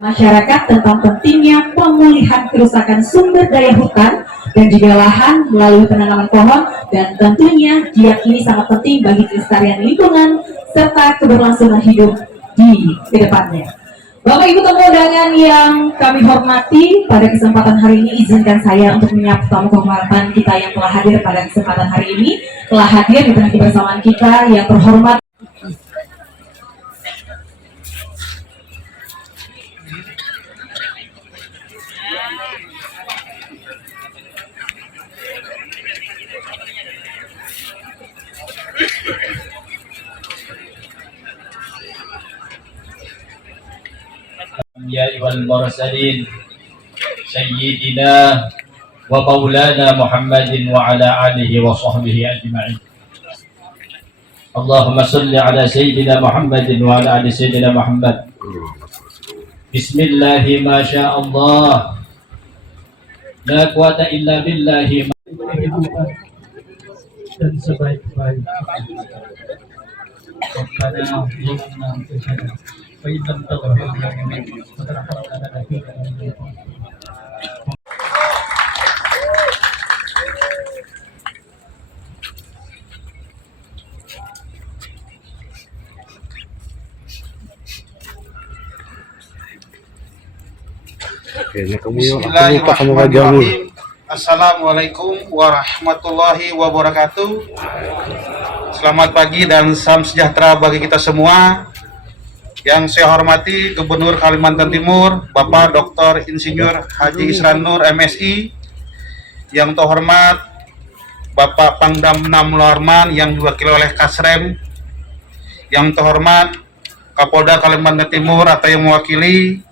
masyarakat tentang pentingnya pemulihan kerusakan sumber daya hutan dan juga lahan melalui penanaman pohon, dan tentunya diyakini sangat penting bagi kelestarian lingkungan serta keberlangsungan hidup di kedepannya. Bapak Ibu tamu undangan yang kami hormati, pada kesempatan hari ini izinkan saya untuk menyapa tamu kehormatan kita yang telah hadir pada kesempatan hari ini. Telah hadir di tengah kebersamaan kita yang terhormat Anbiya wal mursalin sayyidina wa maulana Muhammadin wa ala alihi wa sahbihi ajma'in. Allahumma salli ala sayyidina Muhammadin wa ala ali sayyidina Muhammad. Bismillahi ma sya Allah. La quwata illa billahi. Dan sebaik-baik karena yang kesana Faidan taghfir lana fatarhamna lana. Bismillahirrahmanirrahim. Assalamualaikum warahmatullahi wabarakatuh. Selamat pagi dan salam sejahtera bagi kita semua. Yang saya hormati Gubernur Kalimantan Timur, Bapak Dr. Insinyur Haji Isran Nur MSI. Yang terhormat Bapak Pangdam 6 Luarman yang diwakili oleh Kasrem. Yang terhormat Kapolda Kalimantan Timur atau yang mewakili.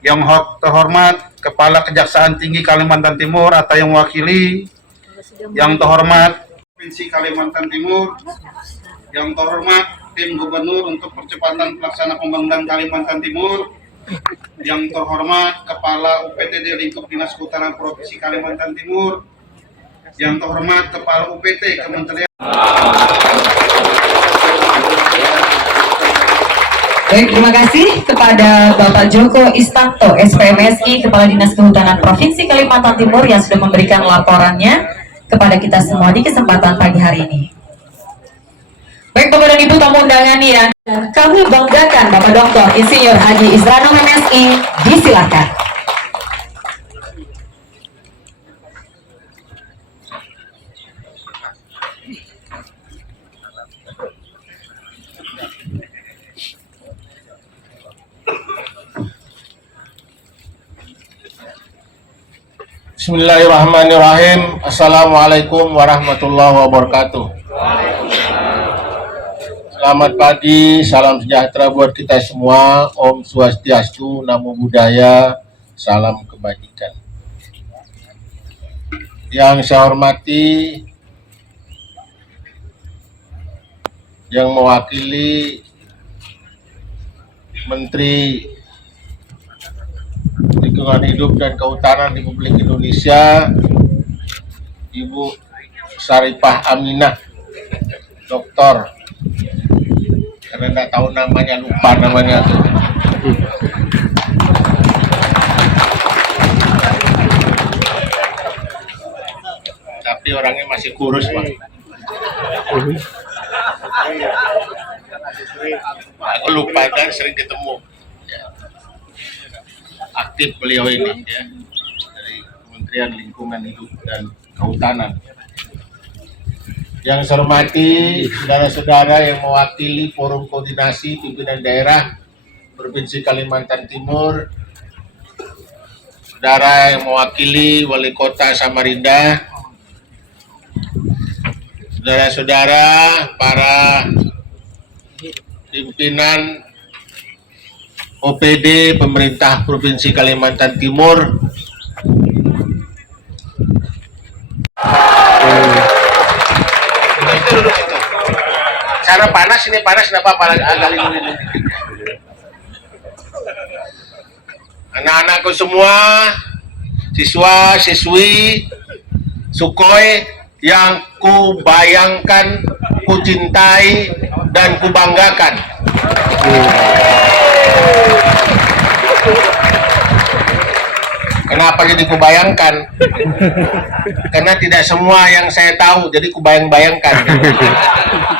Yang terhormat Kepala Kejaksaan Tinggi Kalimantan Timur atau yang mewakili. Yang terhormat Provinsi Kalimantan Timur. Yang terhormat tim gubernur untuk percepatan pelaksana pembangunan Kalimantan Timur. Yang terhormat Kepala UPTD Lingkup Dinas Kehutanan Provinsi Kalimantan Timur. Yang terhormat Kepala UPT Kementerian. Baik, terima kasih kepada Bapak Joko Istanto, SPMSI, Kepala Dinas Kehutanan Provinsi Kalimantan Timur yang sudah memberikan laporannya kepada kita semua di kesempatan pagi hari ini. Baik, Bapak dan Ibu tamu undangan yang kami banggakan, Bapak Dr. Insinyur Haji Isran Nur MSI, disilakan. Bismillahirrahmanirrahim. Assalamualaikum warahmatullahi wabarakatuh. Selamat pagi, salam sejahtera buat kita semua. Om Swastiastu, Namo Buddhaya, salam kebajikan. Yang saya hormati, yang mewakili Menteri Lingkungan Hidup dan Kehutanan Republik Indonesia, Ibu Saripah Aminah, Doktor, karena tidak tahu namanya, lupa namanya tuh. Tapi orangnya masih kurus, Pak. Aku lupa kan, sering ketemu. Aktif beliau ini ya, dari Kementerian Lingkungan Hidup dan Kehutanan. Yang saya hormati saudara-saudara yang mewakili Forum Koordinasi Pimpinan Daerah Provinsi Kalimantan Timur, saudara yang mewakili Wali Kota Samarinda, saudara-saudara para pimpinan OPD pemerintah Provinsi Kalimantan Timur, sana panas, ini panas, kenapa agak ini? Anak-anakku semua, siswa, siswi, Sukhoi yang ku bayangkan, ku cintai, dan ku banggakan. Kenapa jadi kubayangkan? Karena tidak semua yang saya tahu, jadi kubayang-bayangkan.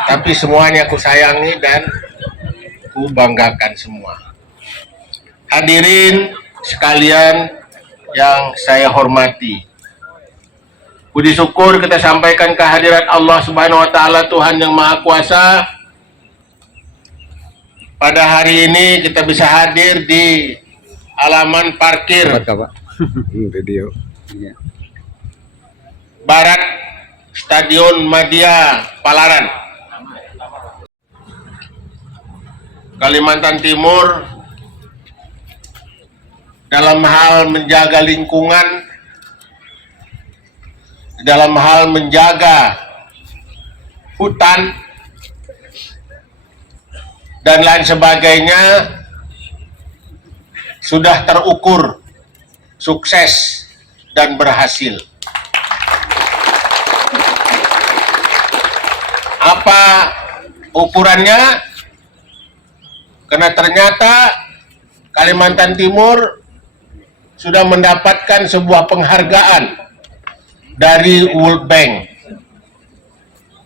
Tapi semuanya aku sayangi dan kubanggakan semua. Hadirin sekalian yang saya hormati, puji syukur kita sampaikan kehadirat Allah Subhanahu wa Ta'ala, Tuhan yang Maha Kuasa. Pada hari ini kita bisa hadir di halaman parkir video Barat Stadion Madia Palaran, Kalimantan Timur, dalam hal menjaga lingkungan, dalam hal menjaga hutan dan lain sebagainya sudah terukur sukses dan berhasil. Apa ukurannya? Karena ternyata Kalimantan Timur sudah mendapatkan sebuah penghargaan dari World Bank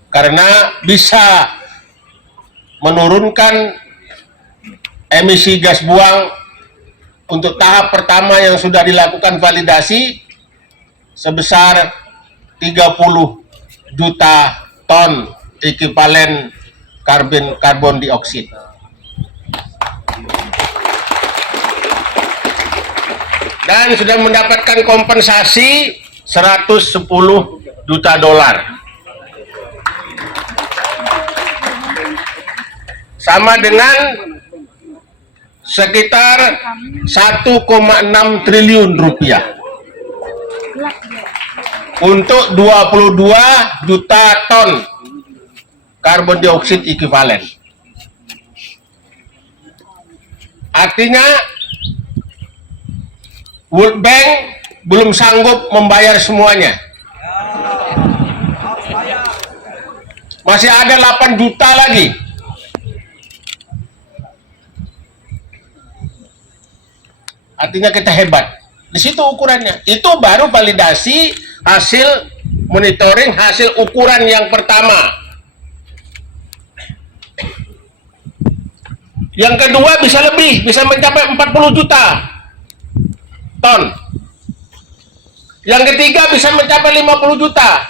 karena bisa menurunkan emisi gas buang untuk tahap pertama yang sudah dilakukan validasi sebesar 30 juta ton ekuivalen karbon dioksida. Dan sudah mendapatkan kompensasi 110 juta dolar. Sama dengan sekitar 1,6 triliun rupiah untuk 22 juta ton karbon dioksida ekuivalen. Artinya World Bank belum sanggup membayar semuanya. Masih ada 8 juta lagi. Artinya kita hebat. Di situ ukurannya. Itu baru validasi hasil monitoring, hasil ukuran yang pertama. Yang kedua bisa lebih, bisa mencapai 40 juta ton. Yang ketiga bisa mencapai 50 juta.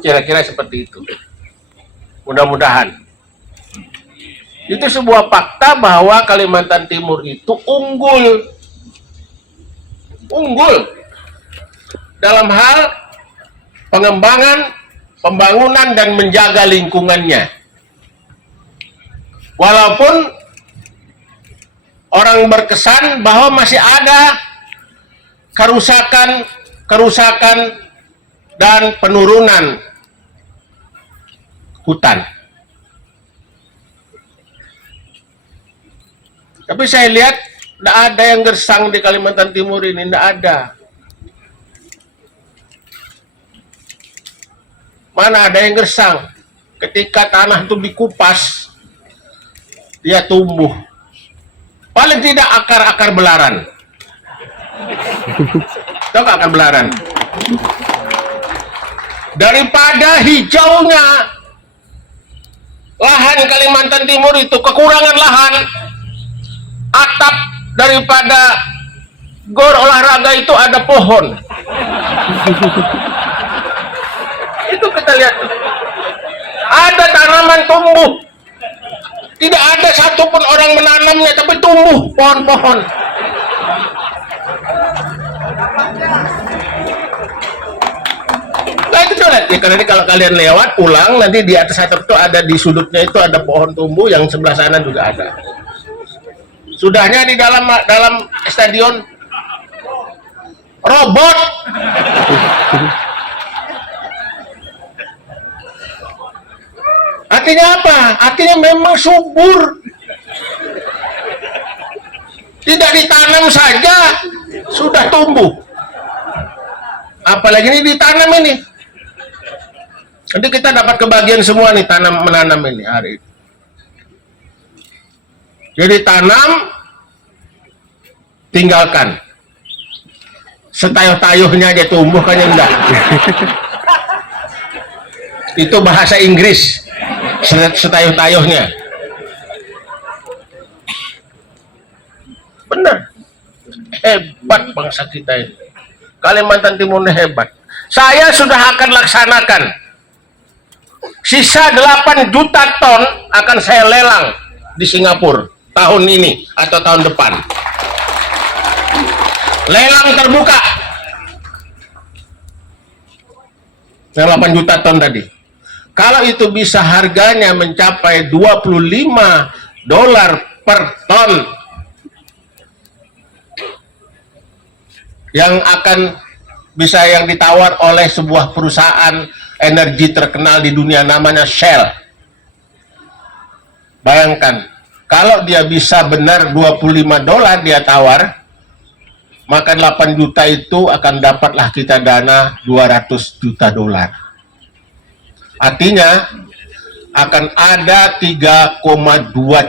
Kira-kira seperti itu. Mudah-mudahan. Itu sebuah fakta bahwa Kalimantan Timur itu unggul dalam hal pengembangan, pembangunan, dan menjaga lingkungannya. Walaupun orang berkesan bahwa masih ada kerusakan dan penurunan hutan. Tapi saya lihat tidak ada yang gersang di Kalimantan Timur ini, tidak ada. Mana ada yang gersang? Ketika tanah itu dikupas, dia tumbuh. Paling tidak akar-akar belaran. Tahu nggak akar belaran? Daripada hijaunya lahan Kalimantan Timur itu, kekurangan lahan, atap daripada gor olahraga itu ada pohon. Itu kita lihat, ada tanaman tumbuh, tidak ada satupun orang menanamnya, tapi tumbuh pohon-pohon. Nah itu coba lihat ya, karena ini kalau kalian lewat pulang nanti di atas atap itu ada, di sudutnya itu ada pohon tumbuh, yang sebelah sana juga ada. Sudahnya di dalam stadion robot. Artinya apa? Artinya memang subur. Tidak ditanam saja sudah tumbuh. Apalagi ini ditanam ini. Nanti kita dapat kebagian semua nih, menanam ini hari ini. Jadi tanam, tinggalkan. Setayuh-tayuhnya aja tumbuh kan ya enggak. Itu bahasa Inggris. Setayuh-tayuhnya. Benar. Hebat bangsa kita ini. Kalimantan Timur ini hebat. Saya sudah akan laksanakan. Sisa 8 juta ton akan saya lelang di Singapura tahun ini atau tahun depan. Lelang terbuka. Yang 8 juta ton tadi. Kalau itu bisa harganya mencapai $25 per ton, yang akan bisa yang ditawar oleh sebuah perusahaan energi terkenal di dunia namanya Shell. Bayangkan, kalau dia bisa benar $25 dia tawar, maka 8 juta itu akan dapatlah kita dana $200 juta. Artinya akan ada 3,2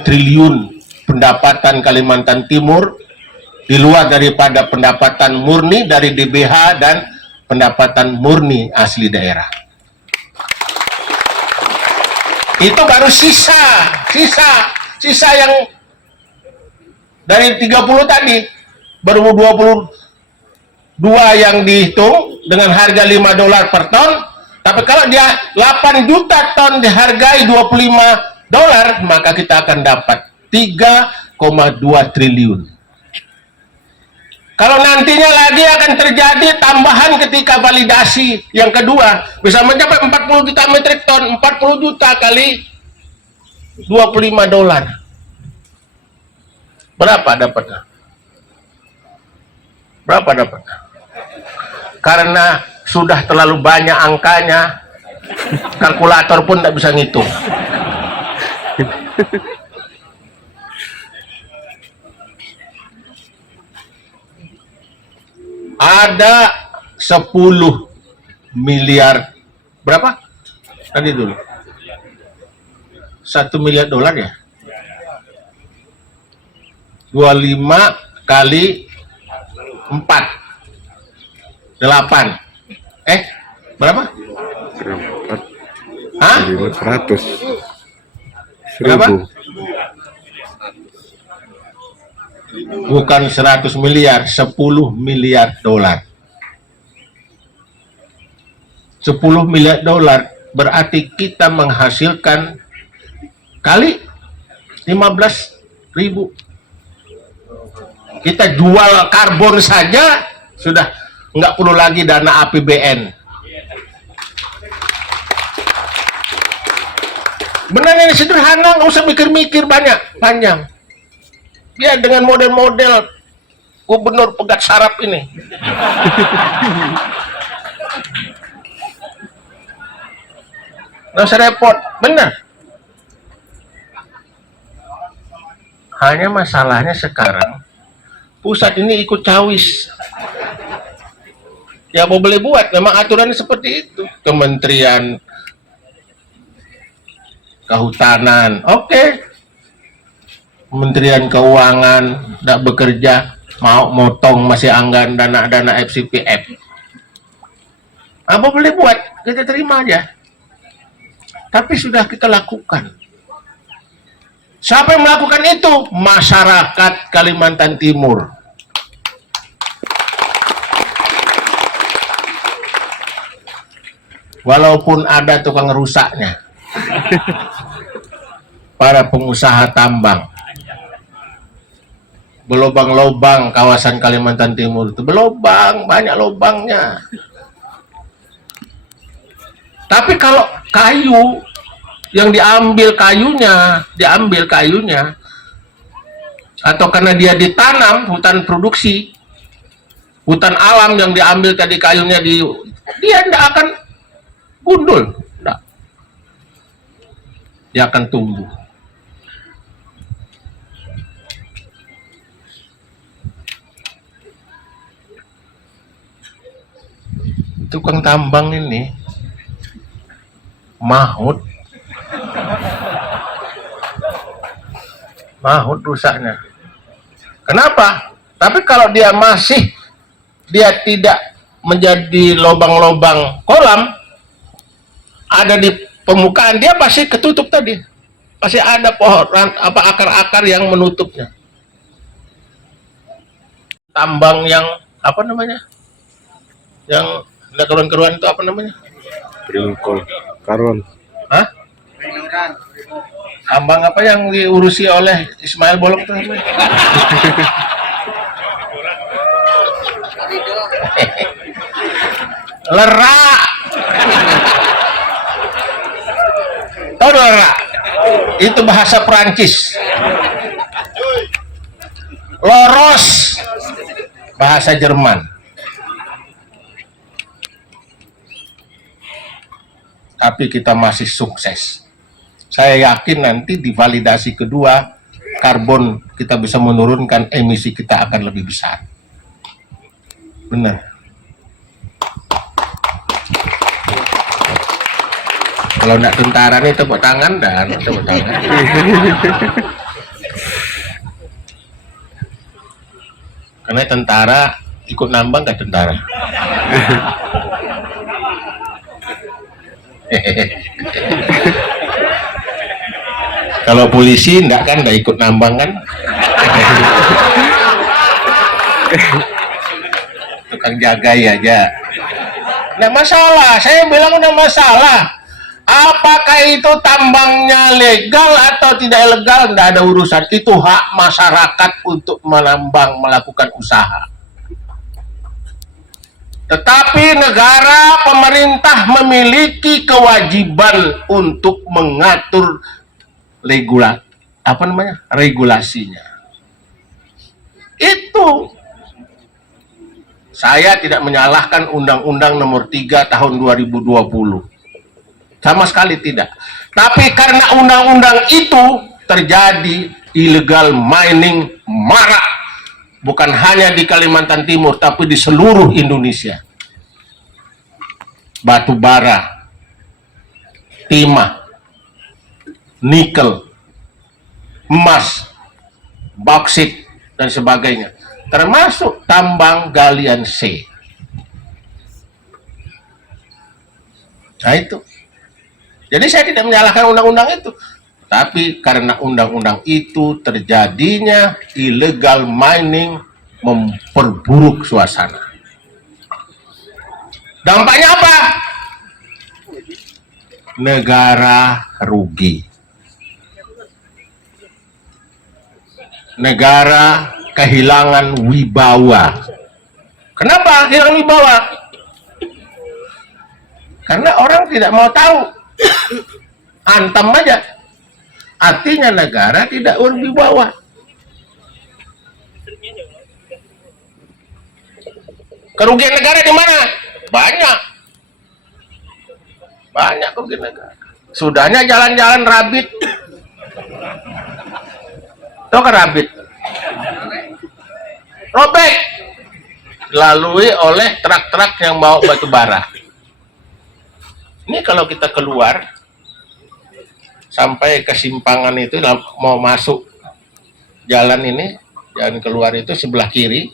triliun pendapatan Kalimantan Timur di luar daripada pendapatan murni dari DBH dan pendapatan murni asli daerah. Itu baru sisa yang dari 30 tadi, baru 22 yang dihitung dengan harga $5 per ton. Tapi kalau dia 8 juta ton dihargai $25, maka kita akan dapat 3,2 triliun. Kalau nantinya lagi akan terjadi tambahan ketika validasi yang kedua, bisa mencapai 40 juta metrik ton, 40 juta kali $25. Berapa dapatnya? Berapa dapatnya? Karena sudah terlalu banyak angkanya, kalkulator pun tidak bisa ngitung. Ada 10 miliar, berapa? Tadi dulu. $1 miliar ya? 25 kali 4. 8. Berapa? Hah? 500. Berapa? 1000. Bukan 100 miliar, 10 miliar dolar. 10 miliar dolar berarti kita menghasilkan kali 15.000. Kita jual karbon saja sudah nggak perlu lagi dana APBN. Benar, ini sederhana, nggak usah mikir-mikir panjang. Ya dengan model-model gubernur pegat sarap ini. Nggak usah repot, benar. Hanya masalahnya sekarang pusat ini ikut cawis. Ya mau boleh buat, memang aturannya seperti itu. Kementerian Kehutanan, oke. Kementerian Keuangan tidak bekerja, mau motong masih anggaran dana FCPF. Apa boleh buat, kita terima aja. Tapi sudah kita lakukan. Siapa yang melakukan itu? Masyarakat Kalimantan Timur. Walaupun ada tukang rusaknya, para pengusaha tambang, berlobang-lobang kawasan Kalimantan Timur itu, berlobang, banyak lobangnya. Tapi kalau kayu yang diambil kayunya, atau karena dia ditanam hutan produksi, hutan alam yang diambil tadi kayunya dia tidak akan gundul, tidak. Dia akan tumbuh. Tukang tambang ini mahut Mahut rusaknya. Kenapa? Tapi kalau dia tidak menjadi lubang-lubang kolam, ada di permukaan, dia pasti ketutup tadi. Pasti ada pohon, akar-akar yang menutupnya. Tambang yang apa namanya? Yang ada keruan-keruan itu apa namanya? Prinkol. Karon. Hah? Tambang apa yang diurusi oleh Ismail Bolong itu? Lerak. Tahu lerak? Itu bahasa Perancis. Loros bahasa Jerman. Tapi kita masih sukses. Saya yakin nanti di validasi kedua, karbon kita bisa menurunkan, emisi kita akan lebih besar. Benar. Kalau enggak tentara nih tepuk tangan dan tepuk tangan. Karena tentara ikut nambang ke tentara. Kalau polisi enggak kan, enggak ikut nambang kan? Tukang jagai aja. Enggak masalah, saya bilang udah masalah. Apakah itu tambangnya legal atau tidak legal, enggak ada urusan. Itu hak masyarakat untuk menambang, melakukan usaha. Tetapi negara, pemerintah memiliki kewajiban untuk mengatur regulasinya. Itu saya tidak menyalahkan Undang-Undang Nomor 3 Tahun 2020. Sama sekali tidak. Tapi karena undang-undang itu terjadi illegal mining marak, bukan hanya di Kalimantan Timur, tapi di seluruh Indonesia. Batu bara, timah, nikel, emas, bauksit, dan sebagainya. Termasuk tambang galian C. Nah itu. Jadi saya tidak menyalahkan undang-undang itu. Tapi karena undang-undang itu terjadinya illegal mining memperburuk suasana. Dampaknya apa? Negara rugi. Negara kehilangan wibawa. Kenapa hilang wibawa? Karena orang tidak mau tahu. Antam aja. Artinya negara tidak berwibawa. Kerugian negara di mana? Banyak. Banyak kerugian negara. Sudahnya jalan-jalan Rabit. Tahu kan Rabit? Robek. Dilalui oleh truk-truk yang bawa batu bara. Ini kalau kita keluar sampai ke simpangan itu, mau masuk jalan ini, jalan keluar itu sebelah kiri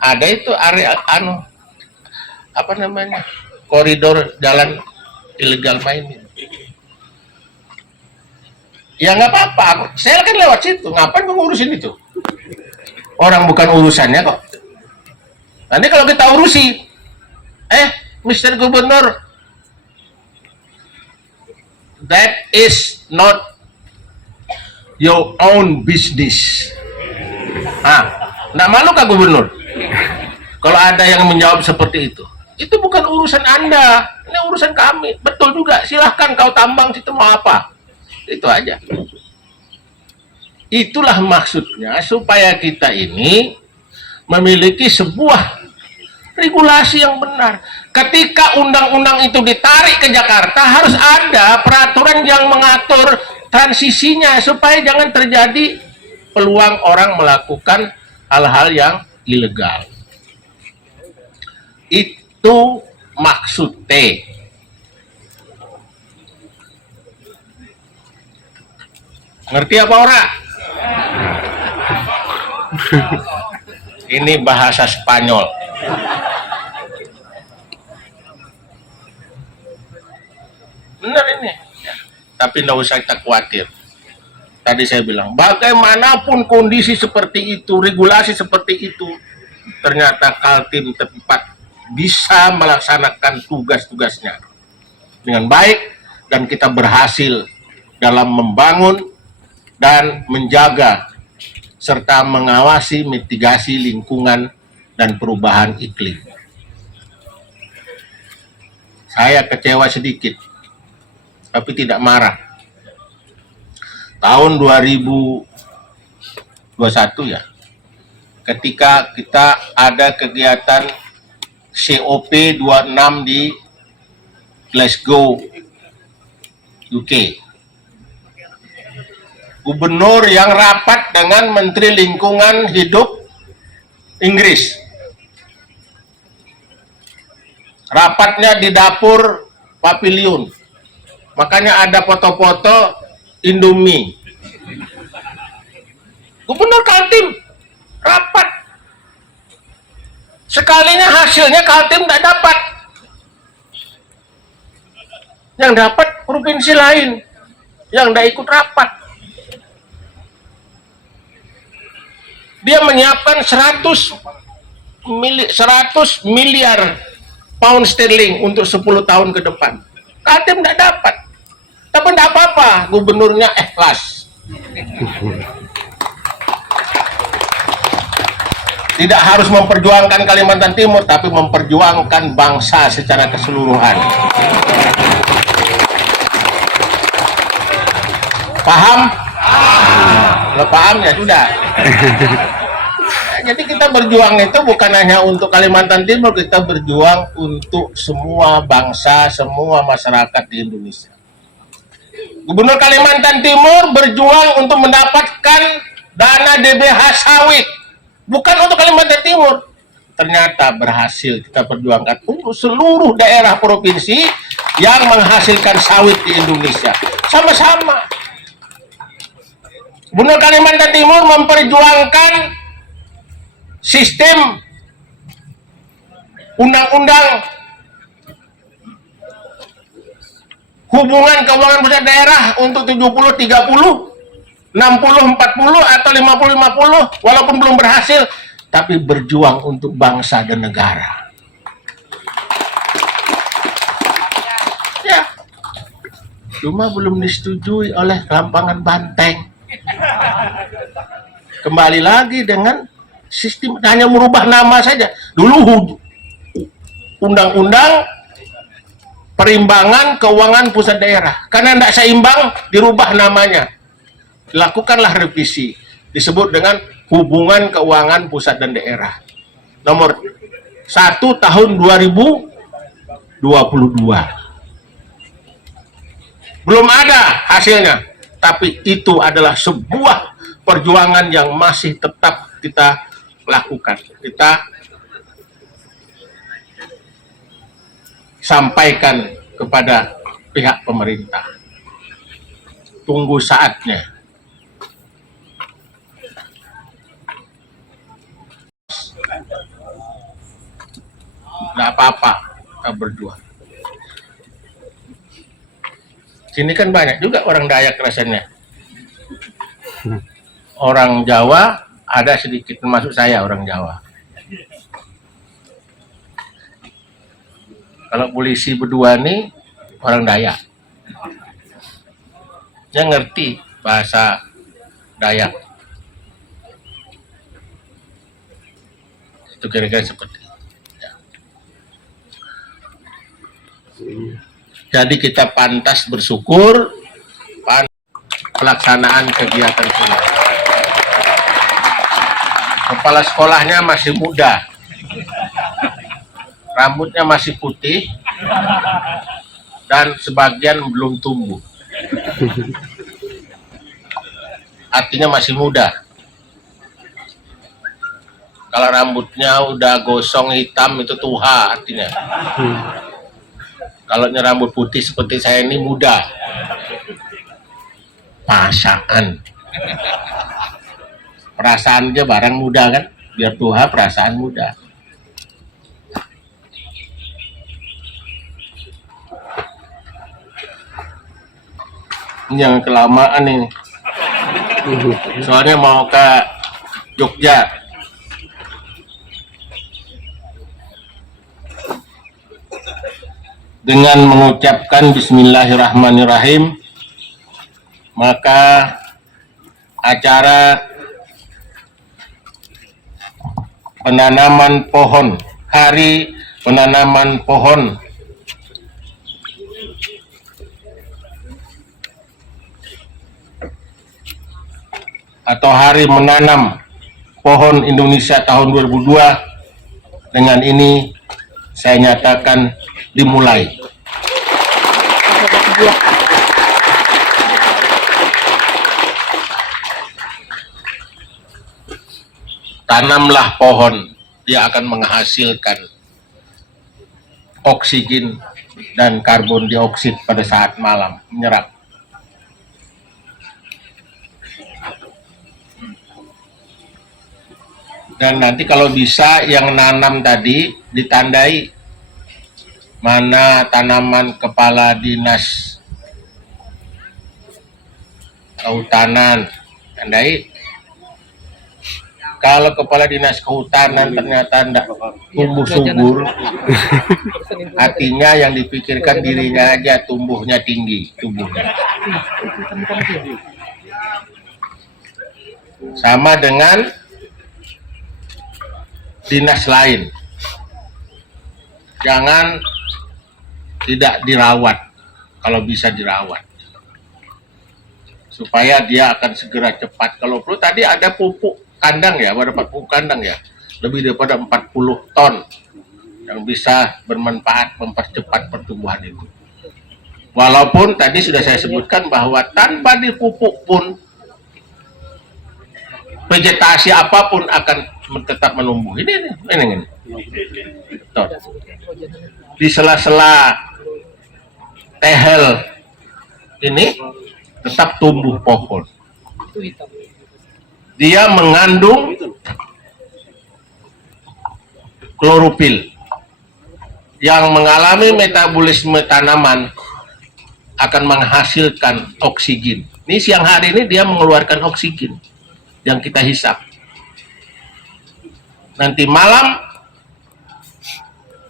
ada itu area apa namanya, koridor jalan illegal mining. Ya nggak apa-apa, saya kan lewat situ, ngapain mengurusin itu? Orang bukan urusannya kok. Nanti kalau kita urusi, Mr. Gubernur, that is not your own business. Nggak malu kah Gubernur? Kalau ada yang menjawab seperti itu. Itu bukan urusan Anda, ini urusan kami. Betul juga, silahkan kau tambang situ mau apa. Itu aja. Itulah maksudnya, supaya kita ini memiliki sebuah regulasi yang benar. Ketika undang-undang itu ditarik ke Jakarta, harus ada peraturan yang mengatur transisinya supaya jangan terjadi peluang orang melakukan hal-hal yang ilegal. Itu maksud T. Ngerti apa ora? Ini bahasa Spanyol. Benar ini. Ya. Tapi nggak usah kita khawatir. Tadi saya bilang, bagaimanapun kondisi seperti itu, regulasi seperti itu, ternyata Kaltim tempat bisa melaksanakan tugas-tugasnya dengan baik, dan kita berhasil dalam membangun dan menjaga serta mengawasi mitigasi lingkungan dan perubahan iklim. Saya kecewa sedikit, tapi tidak marah. Tahun 2021 ya, ketika kita ada kegiatan COP26 di Glasgow, UK. Gubernur yang rapat dengan Menteri Lingkungan Hidup Inggris. Rapatnya di dapur pavilion. Makanya ada foto-foto Indomie. Gubernur Kaltim rapat. Sekalinya hasilnya Kaltim tidak dapat. Yang dapat provinsi lain yang tidak ikut rapat. Dia menyiapkan 100 miliar pound sterling untuk 10 tahun ke depan. Kaltim tidak dapat. Tapi tidak apa-apa, gubernurnya ikhlas. Tidak harus memperjuangkan Kalimantan Timur, tapi memperjuangkan bangsa secara keseluruhan. Paham? Kalau paham ya sudah. Jadi kita berjuang itu bukan hanya untuk Kalimantan Timur, kita berjuang untuk semua bangsa, semua masyarakat di Indonesia. Gubernur Kalimantan Timur berjuang untuk mendapatkan dana DBH sawit, bukan untuk Kalimantan Timur. Ternyata berhasil kita perjuangkan untuk seluruh daerah provinsi yang menghasilkan sawit di Indonesia. Sama-sama. Gubernur Kalimantan Timur memperjuangkan sistem undang-undang hubungan keuangan pusat daerah untuk 70-30, 60-40 atau 50-50, walaupun belum berhasil, tapi berjuang untuk bangsa dan negara. Ya, cuma belum disetujui oleh Rampangan Banteng. Kembali lagi dengan sistem hanya merubah nama saja. Dulu undang-undang perimbangan keuangan pusat daerah, karena tidak seimbang dirubah namanya. Lakukanlah revisi, disebut dengan hubungan keuangan pusat dan daerah nomor 1 tahun 2022. Belum ada hasilnya, tapi itu adalah sebuah perjuangan yang masih tetap kita lakukan. Kita sampaikan kepada pihak pemerintah. Tunggu saatnya. Nggak apa-apa, kita berjuang. Sini kan banyak juga orang Dayak rasanya. Orang Jawa ada sedikit, termasuk saya orang Jawa. Kalau polisi berdua nih orang Dayak, dia ngerti bahasa Dayak. Itu kira-kira seperti itu. Ya. Jadi kita pantas bersyukur pelaksanaan kegiatan ini. Kepala sekolahnya masih muda, rambutnya masih putih, dan sebagian belum tumbuh. Artinya masih muda. Kalau rambutnya udah gosong hitam itu tua artinya. Kalau rambut putih seperti saya ini muda. Pasaan. perasaan aja barang mudah kan, biar Tuhan perasaan mudah. Jangan kelamaan ini, soalnya mau ke Jogja. Dengan mengucapkan Bismillahirrahmanirrahim, maka acara penanaman pohon, hari penanaman pohon atau hari menanam pohon Indonesia tahun 2002 dengan ini saya nyatakan dimulai. Tanamlah pohon, dia akan menghasilkan oksigen dan karbon dioksida pada saat malam menyerap. Dan nanti kalau bisa yang nanam tadi ditandai mana tanaman kepala dinas kehutanan, tandai. Kalau kepala dinas kehutanan ternyata tidak tumbuh subur, artinya yang dipikirkan dirinya aja tumbuhnya tinggi, tumbuhnya. Sama dengan dinas lain, jangan tidak dirawat, kalau bisa dirawat supaya dia akan segera cepat. Kalau perlu tadi ada pupuk kandang ya, ada pupuk kandang ya, lebih daripada 40 ton yang bisa bermanfaat mempercepat pertumbuhan itu. Walaupun tadi sudah saya sebutkan bahwa tanpa dipupuk pun vegetasi apapun akan tetap menumbuh. Ini. Betul. Di sela-sela tehel ini tetap tumbuh pohon. Dia mengandung klorofil yang mengalami metabolisme tanaman akan menghasilkan oksigen. Ini siang hari ini dia mengeluarkan oksigen yang kita hisap. Nanti malam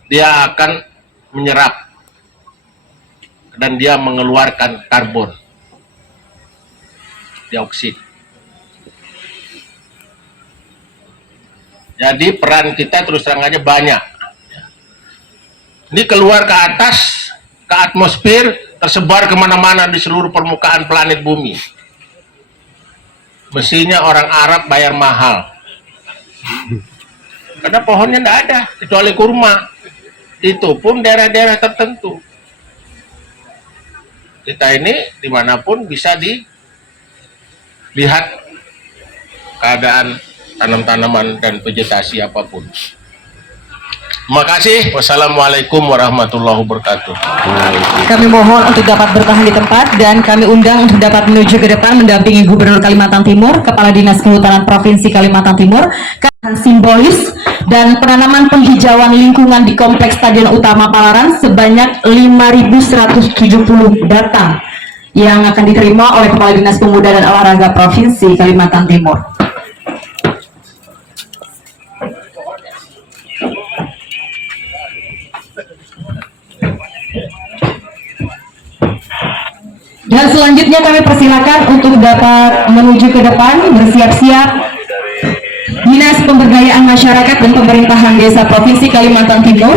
dia akan menyerap dan dia mengeluarkan karbon dioksida. Jadi peran kita terus terang aja banyak. Ini keluar ke atas, ke atmosfer, tersebar kemana-mana di seluruh permukaan planet bumi. Mestinya orang Arab bayar mahal. Karena pohonnya tidak ada, kecuali kurma. Itu pun daerah-daerah tertentu. Kita ini dimanapun bisa dilihat keadaan tanam-tanaman dan vegetasi apapun. Terima kasih. Wassalamualaikum warahmatullahi wabarakatuh. Kami mohon untuk dapat bertahan di tempat dan kami undang untuk dapat menuju ke depan mendampingi Gubernur Kalimantan Timur, Kepala Dinas Kehutanan Provinsi Kalimantan Timur, simbolis dan penanaman penghijauan lingkungan di Kompleks Stadion Utama Palaran sebanyak 5.170 data yang akan diterima oleh Kepala Dinas Pemuda dan Olahraga Provinsi Kalimantan Timur. Dan selanjutnya kami persilakan untuk dapat menuju ke depan, bersiap-siap Dinas Pemberdayaan Masyarakat dan Pemerintahan Desa Provinsi Kalimantan Timur.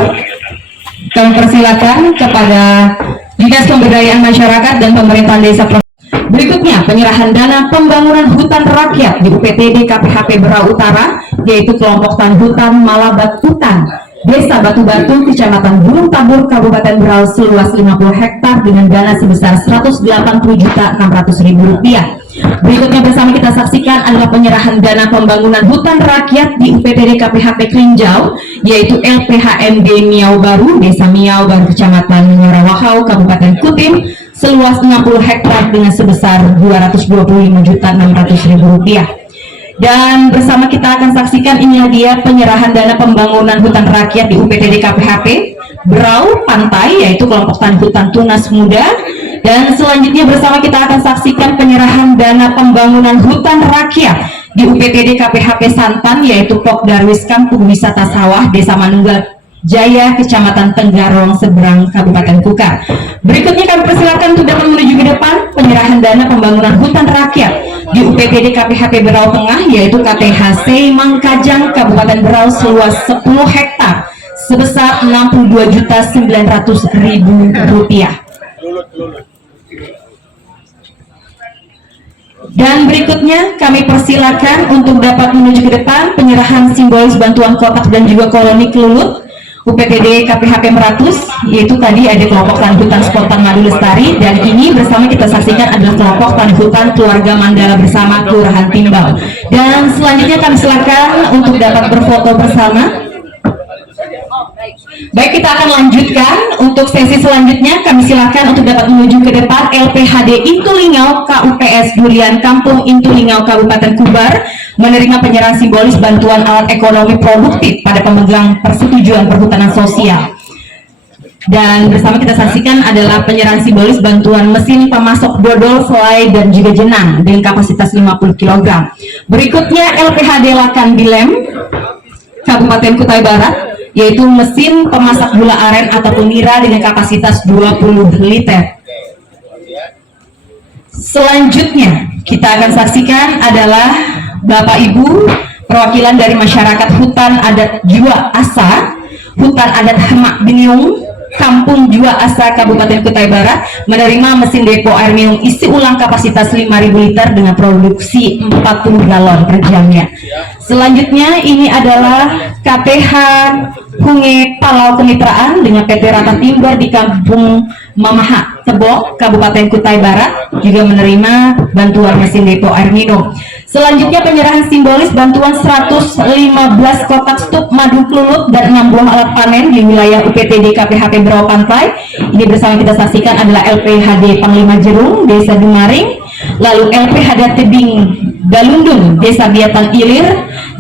Kami persilakan kepada Dinas Pemberdayaan Masyarakat dan Pemerintahan Desa Provinsi. Berikutnya penyerahan dana pembangunan hutan rakyat di UPTD KPHP Berau Utara, yaitu kelompok tan hutan Malabat Hutan Desa Batu Batu, Kecamatan Gunung Tabur, Kabupaten Berau seluas 50 hektar dengan dana sebesar Rp180.600.000. Berikutnya bersama kita saksikan adalah penyerahan dana pembangunan hutan rakyat di UPTD KPHP Krinjau, yaitu LPHMD Miau Baru, Desa Miau Baru, Kecamatan Nyorawahau, Kabupaten Kutim, seluas 60 hektar dengan sebesar Rp225.600.000. Dan bersama kita akan saksikan inilah dia penyerahan dana pembangunan hutan rakyat di UPTD KPHP Berau Pantai, yaitu kelompok tani hutan tunas muda. Dan selanjutnya bersama kita akan saksikan penyerahan dana pembangunan hutan rakyat di UPTD KPHP Santan, yaitu Pok Darwis Kampung Wisata Sawah Desa Manunggal Jaya, Kecamatan Tenggarong Seberang, Kabupaten Kukar. Berikutnya kami persilakan untuk dapat menuju ke depan penyerahan dana pembangunan hutan rakyat di UPTD KPHP Berau Tengah, yaitu KTHC Mangkajang, Kabupaten Berau, seluas 10 hektar sebesar Rp62.900.000. Dan berikutnya kami persilakan untuk dapat menuju ke depan penyerahan simbolis bantuan kotak dan juga koloni kelulut UPTD KPHP Meratus, yaitu tadi ada kelompok tani hutan spontan Madu Lestari, dan ini bersama kita saksikan adalah kelompok tani hutan keluarga Mandala bersama Kelurahan Timbal. Dan selanjutnya kami silakan untuk dapat berfoto bersama. Baik, kita akan lanjutkan untuk sesi selanjutnya. Kami silakan untuk dapat menuju ke depan LPHD Intulingau KUPS Durian Kampung Intulingau Kabupaten Kubar menerima penyerahan simbolis bantuan alat ekonomi produktif pada pemegang persetujuan perhutanan sosial. Dan bersama kita saksikan adalah penyerahan simbolis bantuan mesin pemasok dodol, selai, dan juga jenang dengan kapasitas 50 kg. Berikutnya LPHD Lakan Bilem Kabupaten Kutai Barat, yaitu mesin pemasak gula aren ataupun nira dengan kapasitas 20 liter. Selanjutnya kita akan saksikan adalah Bapak Ibu perwakilan dari masyarakat hutan adat Jua Asa, hutan adat Hemak Biniung, Kampung Jua Asa, Kabupaten Kutai Barat menerima mesin depo air minum isi ulang kapasitas 5.000 liter dengan produksi 40 galon per jamnya. Selanjutnya ini adalah KTH Hunge Palau Kemitraan dengan PT Rata Timber di Kampung Mamaha Tebok, Kabupaten Kutai Barat juga menerima bantuan mesin depo air minum. Selanjutnya penyerahan simbolis bantuan 115 kotak stup madu kelulut dan 6 buah alat panen di wilayah UPTD KPHP Berau Pantai. Ini bersama kita saksikan adalah LPHD Panglima Jerung Desa Dumaring, lalu LPHD Tebing Galundung Desa Biatan Ilir,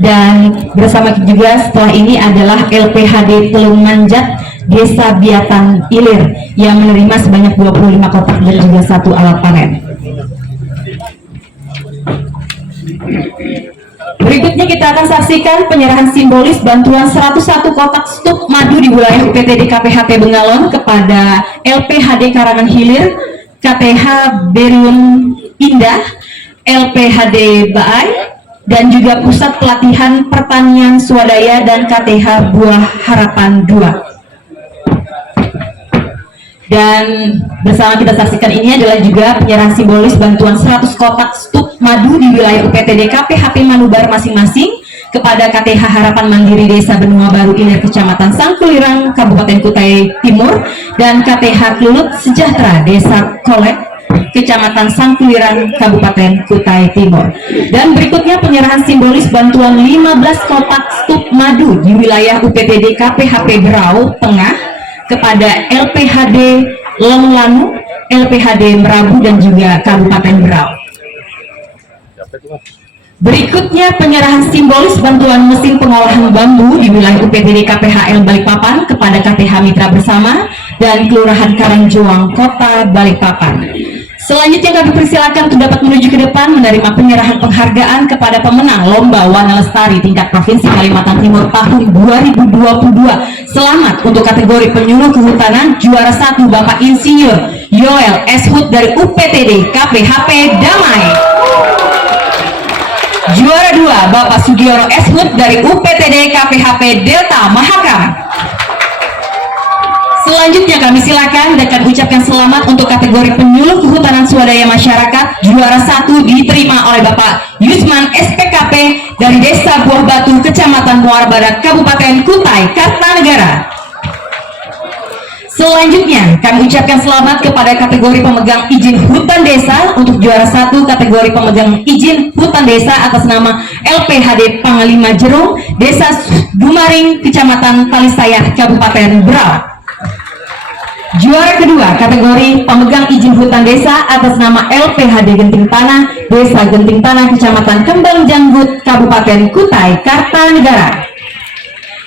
dan bersama juga setelah ini adalah LPHD Telung Manjat Desa Biatan Ilir yang menerima sebanyak 25 kotak dan juga 1 alat panen. Berikutnya kita akan saksikan penyerahan simbolis bantuan 101 kotak stup madu di wilayah UPTD KPHP Bengalon kepada LPHD Karangan Hilir, KTH Berium Indah, LPHD Baai, dan juga Pusat Pelatihan Pertanian Swadaya dan KTH Buah Harapan 2. Dan bersama kita saksikan ini adalah juga penyerahan simbolis bantuan 100 kotak stup madu di wilayah UPTD KPHP Manubar masing-masing kepada KTH Harapan Mandiri Desa Benua Baru Ilir Kecamatan Sangkulirang Kabupaten Kutai Timur dan KTH Kelulut Sejahtera Desa Kolek Kecamatan Sangkulirang Kabupaten Kutai Timur. Dan berikutnya penyerahan simbolis bantuan 15 kotak stup madu di wilayah UPTD KPHP Berau Tengah kepada LPHD Longlanu, LPHD Merabu, dan juga Kabupaten Berau. Berikutnya penyerahan simbolis bantuan mesin pengolahan bambu di wilayah UPTD KPHL Balikpapan kepada KTH Mitra Bersama dan Kelurahan Karangjuang Kota Balikpapan. Selanjutnya kami persilakan untuk dapat menuju ke depan menerima penyerahan penghargaan kepada pemenang Lomba Wana Lestari tingkat Provinsi Kalimantan Timur tahun 2022. Selamat untuk kategori penyuluh kehutanan juara 1 Bapak Insinyur Yoel S. Hud dari UPTD KPHP Damai. Juara 2 Bapak Sugiono S. Hud dari UPTD KPHP Delta Mahakam. Selanjutnya kami silakan dan kami ucapkan selamat untuk kategori penyuluh kehutanan swadaya masyarakat juara 1 diterima oleh Bapak Yusman SPKP dari Desa Buah Batu, Kecamatan Muara Barat, Kabupaten Kutai Kartanegara. Selanjutnya kami ucapkan selamat kepada kategori pemegang izin hutan desa untuk juara 1 kategori pemegang izin hutan desa atas nama LPHD Panglima Jerung Desa Dumaring, Kecamatan Talisayah, Kabupaten Berau. Juara kedua kategori pemegang izin hutan desa atas nama LPHD Genting Tanah, Desa Genting Tanah, Kecamatan Kembang Janggut, Kabupaten Kutai Kartanegara.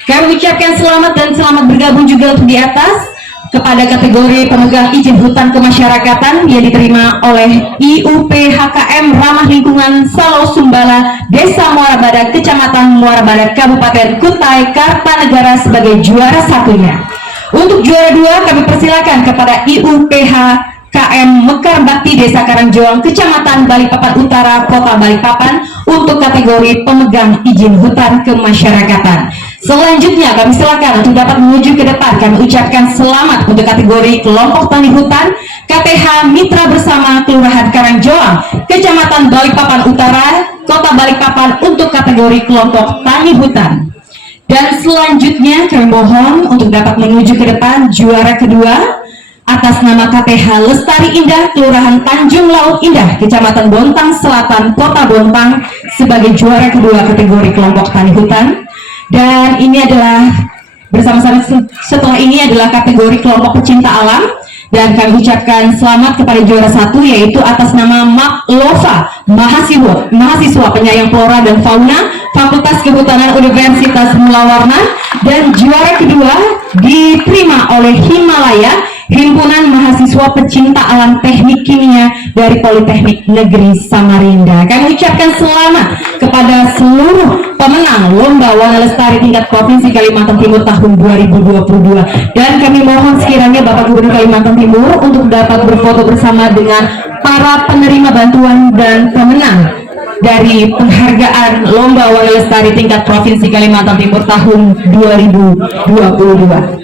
Kami ucapkan selamat dan selamat bergabung juga untuk di atas kepada kategori pemegang izin hutan kemasyarakatan yang diterima oleh IUPHKM Ramah Lingkungan Salo Sumbala, Desa Muara Badak, Kecamatan Muara Badak, Kabupaten Kutai Kartanegara sebagai juara satunya. Untuk juara dua kami persilakan kepada IUPHKM Mekar Bakti Desa Karangjoang, Kecamatan Balikpapan Utara, Kota Balikpapan untuk kategori pemegang izin hutan kemasyarakatan. Selanjutnya kami silakan untuk dapat menuju ke depan. Kami ucapkan selamat untuk kategori kelompok tani hutan KTH Mitra Bersama Kelurahan Karangjoang, Kecamatan Balikpapan Utara, Kota Balikpapan untuk kategori kelompok tani hutan. Dan selanjutnya kami mohon untuk dapat menuju ke depan juara kedua atas nama KTH Lestari Indah Kelurahan Tanjung Laut Indah, Kecamatan Bontang Selatan, Kota Bontang sebagai juara kedua kategori kelompok tani hutan. Dan ini adalah bersama-sama setelah ini adalah kategori kelompok pecinta alam, dan kami ucapkan selamat kepada juara satu yaitu atas nama Mak Lova, mahasiswa penyayang flora dan fauna Fakultas Kehutanan Universitas Mula Warna, dan juara kedua diterima oleh Himalaya, Himpunan Mahasiswa Pecinta Alam Teknik Kimia dari Politeknik Negeri Samarinda. Kami ucapkan selamat kepada seluruh pemenang Lomba Warna Lestari tingkat Provinsi Kalimantan Timur tahun 2022. Dan kami mohon sekiranya Bapak Gubernur Kalimantan Timur untuk dapat berfoto bersama dengan para penerima bantuan dan pemenang dari penghargaan Lomba Warna Lestari tingkat Provinsi Kalimantan Timur tahun 2022.